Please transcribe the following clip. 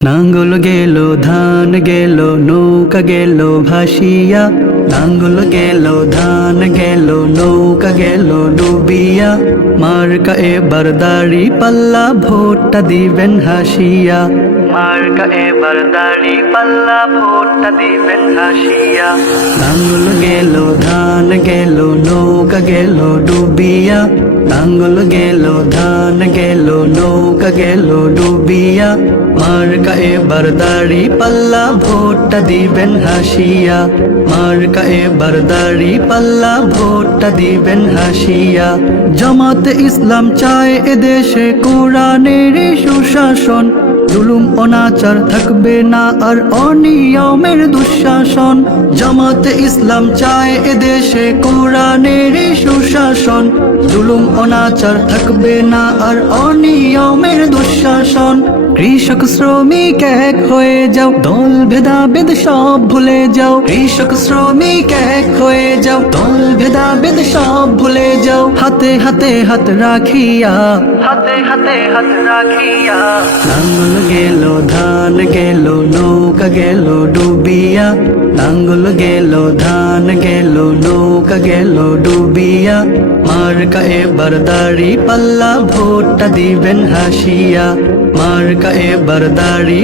নাঙ্গল গেল ধান গেল নৌকা গেল ভাসিয়া, নাঙ্গল গেল ধান গেল নৌকা গেল ডুবিয়া, মার্কা এবার দাড়ি পাল্লা ভোটটা দিবেন হাসিয়া, মার্কা এবার দাড়ি পাল্লা ভোটটা দিবেন হাসিয়া। নাঙ্গল গেল ধান গেল নৌকা গেল ডুবিয়া, নাঙ্গল গেল ধান গেল নৌকা গেল ডুবিয়া, মার্কা এবার দাড়ি পাল্লা ভোটটা দিবেন হাসিয়া, মার্কা এবার দাড়ি পাল্লা ভোটটা দিবেন হাসিয়া। জামাতে ইসলাম চায় এদেশে কোরআনের সুশাসন, জুলুম অনাচার থাকবে না আর অনিয়মের দুঃশাসন। জামাতে ইসলাম চায় এদেশে কোরআনের সুশাসন, জুলুম অনাচার থাকবে না আর অনিয়মের দুঃশাসন। কৃষক শ্রমিক এক হয়ে যাও, দল ভেদাভেদ সব ভুলে যাও। কৃষক শ্রমিক এক হয়ে যাও, দল ভেদাভেদ সব ভুলে যাও। হাতে হাতে হাত রাখিয়া, হাতে হাতে হাত রাখিয়া। নাঙ্গল গেল ধান গেল নৌকা গেল ডুবিয়া, নাঙ্গল গেল ধান গেল নৌকা গেল ডুবিয়া, মার্কা এবার দাড়ি পাল্লা ভোটটা দিবেন হাসিয়া, মার্কা এবার দাড়ি